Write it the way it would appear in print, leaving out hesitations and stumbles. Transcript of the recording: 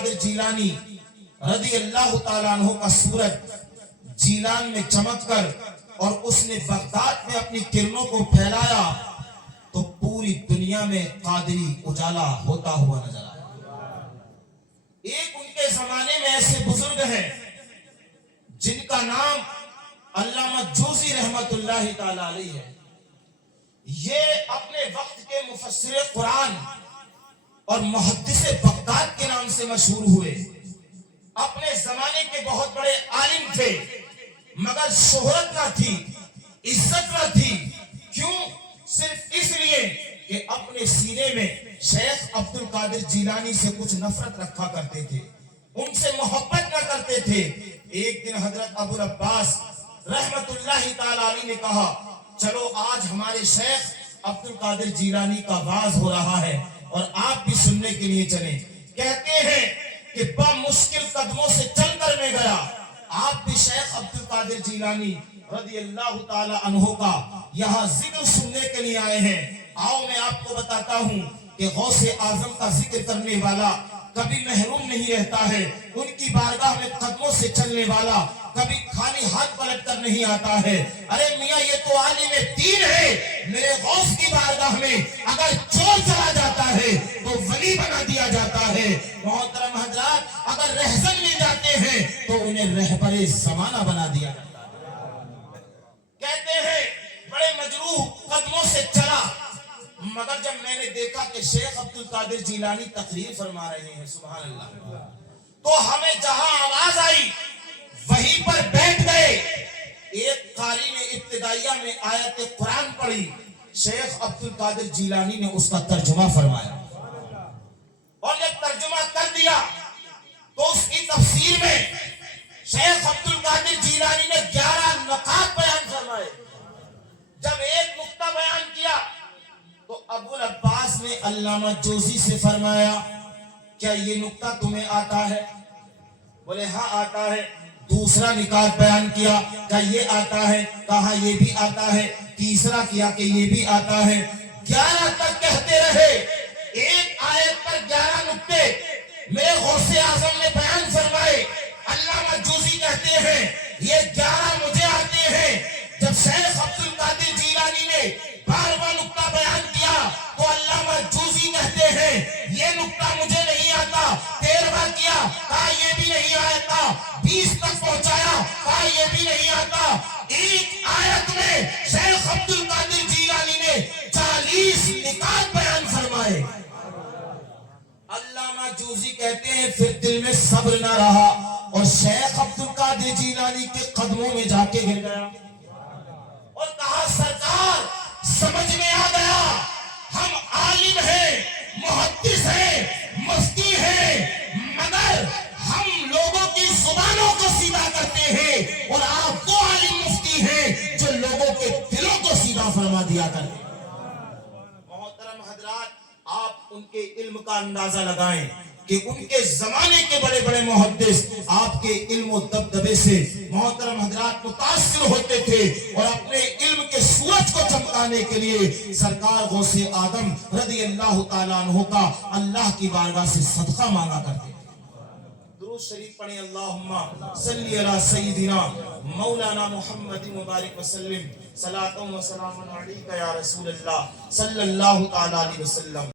القادر جیلانی رضی اللہ تعالیٰ عنہ کا سورج جیلان میں چمک کر اور اس نے بغداد میں اپنی کرنوں کو پھیلایا تو پوری دنیا میں قادری اجالا ہوتا ہوا نظر آیا۔ ایک ان کے زمانے میں ایسے بزرگ ہیں جن کا نام علامہ جوزی رحمت اللہ تعالی علیہ ہے۔ یہ اپنے وقت کے مفسر قرآن اور محدث بغداد کے نام سے مشہور ہوئے۔ اپنے زمانے کے بہت بڑے عالم تھے، مگر شہرت نہ تھی، عزت نہ تھی۔ کیوں؟ صرف اس لیے کہ اپنے سینے میں شیخ عبد القادر جیلانی سے کچھ نفرت رکھا کرتے تھے، ان سے محبت نہ کرتے تھے۔ ایک دن حضرت ابو العباس رحمت اللہ تعالی علیہ نے کہا چلو آج ہمارے شیخ عبد القادر جیلانی کا واعظ ہو رہا ہے اور آپ بھی سننے کے لیے چلیں۔ کہتے ہیں کہ بمشکل قدموں سے چل کر میں گیا، آپ بھی شیخ عبد القادر جیلانی رضی اللہ تعالی عنہ کا یہاں ذکر سننے کے لیے آئے ہیں۔ آؤ میں آپ کو بتاتا ہوں کہ غوث اعظم کا ذکر کرنے والا کبھی محروم نہیں رہتا ہے، ان کی بارگاہ میں قدموں سے چلنے والا کبھی خالی ہاتھ پلٹ کر نہیں آتا ہے۔ ارے میاں یہ تو عالم دین ہے، میرے غوث کی بارگاہ میں اگر چور چلا جاتا ہے تو ولی بنا دیا جاتا ہے۔ محترم حضرات اگر رہزن مل جاتے ہیں تو انہیں رہبر زمانہ بنا دیا جاتا ہے۔ کہتے ہیں بڑے مجروح قدموں سے چلا، مگر جب میں نے دیکھا کہ شیخ عبد القادر جیلانی تقریر فرما رہے ہیں، سبحان اللہ، تو ہمیں جہاں آواز آئی وہیں پر بیٹھ گئے۔ ایک قاری نے ابتدائیہ میں آیت قرآن پڑھی، شیخ عبد القادر جیلانی نے اس کا ترجمہ فرمایا، اور جب ترجمہ کر دیا تو اس کی تفسیر میں شیخ عبد القادر جیلانی نے 11 نکات بیان فرمائے۔ جب ایک نقطہ بیان کیا تو ابو العباس نے علامہ جوزی سے فرمایا کیا یہ نقطہ تمہیں آتا ہے؟ بولے ہاں آتا ہے۔ دوسرا نکات بیان کیا، کیا یہ آتا ہے؟ کہا یہ بھی آتا ہے۔ تیسرا کیا کہ یہ بھی آتا ہے۔ 11 تک کہتے رہے، ایک آیت پر 11 نقطے میرے غوث اعظم نے بیان فرمائے۔ علامہ جوزی کہتے ہیں یہ 11 مجھے آتے ہیں۔ جب شیخ عبد القادر جیلانی نے 12واں نقطہ بیان کیا تو علامہ جوزی کہتے ہیں یہ نقطہ مجھے نہیں آتا۔ 13واں کیا، کہا یہ بھی نہیں آتا۔ 20 تک پہنچایا، کہا یہ بھی نہیں آتا۔ ایک آیت میں شیخ عبد القادر جیلانی نے 40 نکات بیان فرمائے۔ علامہ جوزی کہتے ہیں پھر دل میں صبر نہ رہا اور شیخ عبد القادر جیلانی کے قدموں میں جا کے گر گیا اور کہا سرکار سمجھ میں آ گیا، ہم عالم ہیں، محدث ہیں، مفتی ہیں، مگر ہم لوگوں کی زبانوں کو سیدھا کرتے ہیں اور آپ وہ عالم مفتی ہیں جو لوگوں کے دلوں کو سیدھا فرما دیا کرتے ہیں۔ محترم حضرات آپ ان کے علم کا اندازہ لگائیں کہ ان کے زمانے کے بڑے بڑے محدث آپ کے علم و دبدبے سے محترم حضرات متاثر ہوتے تھے اور اپنے علم کے سورج کو چمکانے کے لیے سرکار غوث آدم رضی اللہ تعالیٰ عنہ کا اللہ کی بارگاہ سے صدقہ مانگا کرتے تھے۔ درود شریف پڑھیں، اللہم صلی علی سیدنا مولانا محمد مبارک وسلم، صلاۃ و سلام علیک یا رسول اللہ صلی اللہ تعالیٰ علیہ وسلم۔